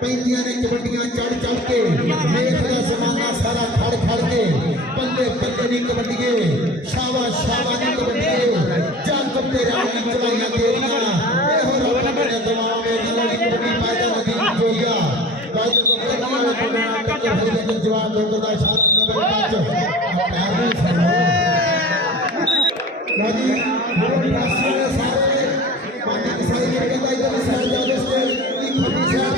पैंदियां ने कबड्डियां चढ़ चढ़ के देखदा जमाना सारा खड़ खड़ के बल्ले बल्ले नी कबड्डिए शाबाश शाबाश नी कबड्डिए जान तेरे आगे चलाइयां तेरियां एहो रब मेरे दिमाग में दिलों की कबड्डी पैदा नदी जोया गाइस कबड्डी वाले टक्कर खेलने के जवान लोगों का साथ कबड्डी मैच गाजी पूरे राष्ट्र में सारे पानी की सारी लड़के का इधर सारे जाने से एक खड़ी से आप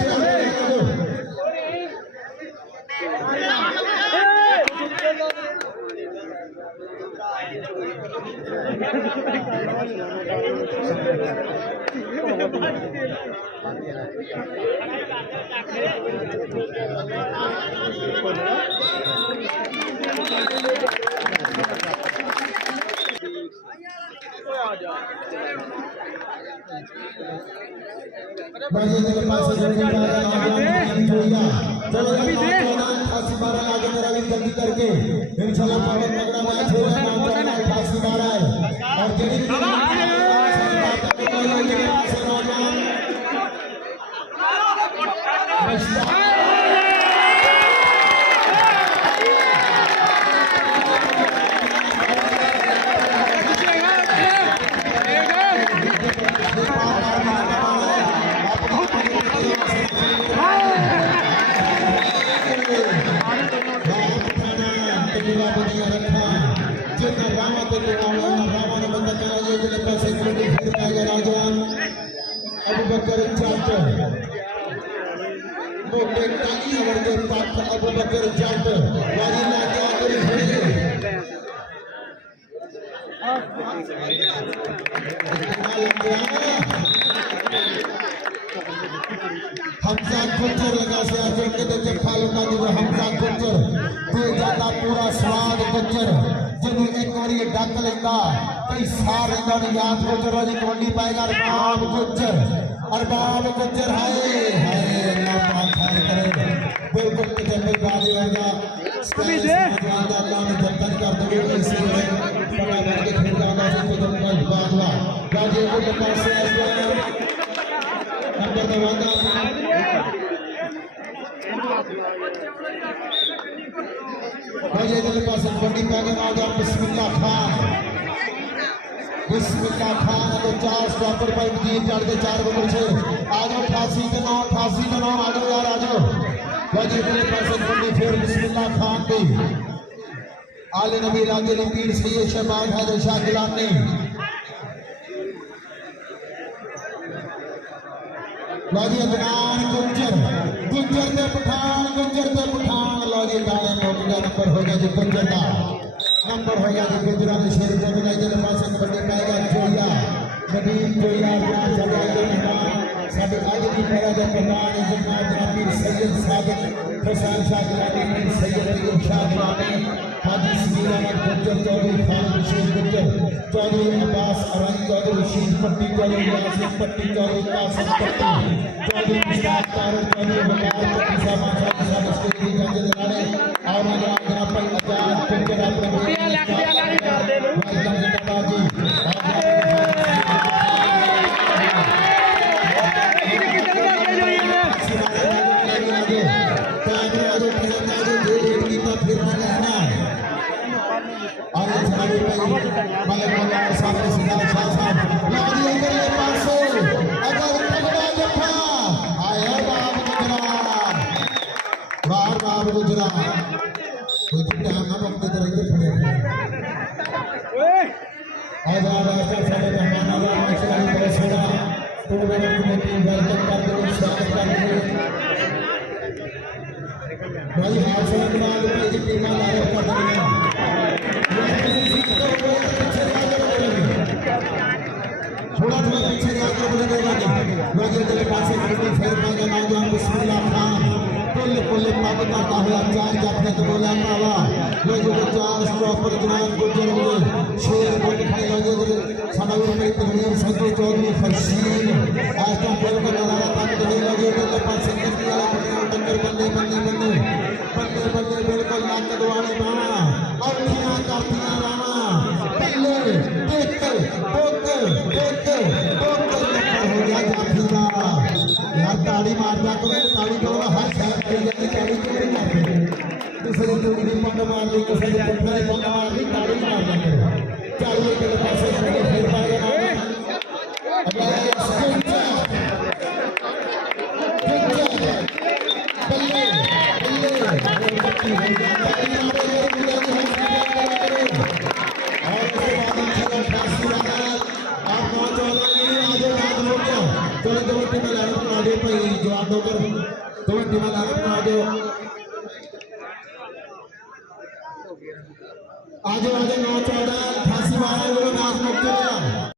के पास चलो जल्दी करके इंशाल्लाह बहुत तगड़ा मैच हो रहा है 88-12 है और अबू बकर चाचा मोटे काली वर्गे पाठ अबू बकर चाचा वाली ना क्या करी हमजा गुज्जर लगा से अर्जुन के देखे फालूदा जो हमजा गुज्जर दे जाता पूरा स्वाद गुज्जर जब एक बार ये डक लेता कई सारे नाम याद गुज्जर वाली कबड्डी पाएगा अरबाब गुज्जर हाय हाय अल्लाह पाक खैर करे बिल्कुल कितने में गाड़ी होगा अल्लाह ने जन्नत कर देगा इसलिए पता करके खेलता होगा से तो बादवा गाजी के पास से नंबर दवाना गाजी के पास कबड्डी पाएगा नाम बिस्मिल्लाह खान तो 4 स्टॉपर पर जीत चढ़ के 4 गोल से आज 88 के 9 आ जाओ यार आ जाओ गाजी के पास कबड्डी फिर बिस्मिल्लाह खान पे आले नबी राजे पीर सैयद शहबाज हैदर शाह गिलानी गाजी अदनान गुज्जर के पठान गाजी गाने नौकरी नंबर हो गया जी गुज्जर का नंबर हो गया गुजरात शेर जगह के पास कबड्डी पाएगा जोया नबीन जोया साडे आज की मेरा जो प्रधान जनाब पीर सैयद साबिक हुसैन शाह गिलानी सैयद अली शाह गिलानी हाजी समीर अहमद गुज्जर चौधरी खान बशीर गुज्जर चौधरी अब्बास अरन चौधरी रशीद पट्टी चौधरी यासिन पट्टी चौधरी कासिम पट्टी चौधरी मुश्ताक तारक चौधरी बकार पट्टी साहब साहब इसके लिए जज लड़े और जनाब पर आजाद गुज्जर अपने थोड़ा पीछे जाकर पुल पग करता हुआ 4 जाफने तो बोला पावा वो जो 4 स्टॉपर जनाब गुज्जर हुए शेर को दिखाई लगे साडा रुपए तकरीर संतो चौधरी फरशीन आज का पुल का नजारा तक नहीं लगे तो पास सिंगल वाला टक्कर बल्ले बिल्कुल नाक दवाने बाना और खिया करतियां राना पहले देख बोक हो गया जाफीदा यार ताड़ी मारता पता ताली तोड़ा हर शहर ताली जाती ताली क्यों नहीं मारते दूसरे टूटी की पंड मार दी किसी ने पत्थर की पंड मार दी ताली मार देंगे चालू के पास फिर पाएगा जवाब दोकर तुम्हें दिमाग बना दो आज 9-14 88 12 मैच मुक्त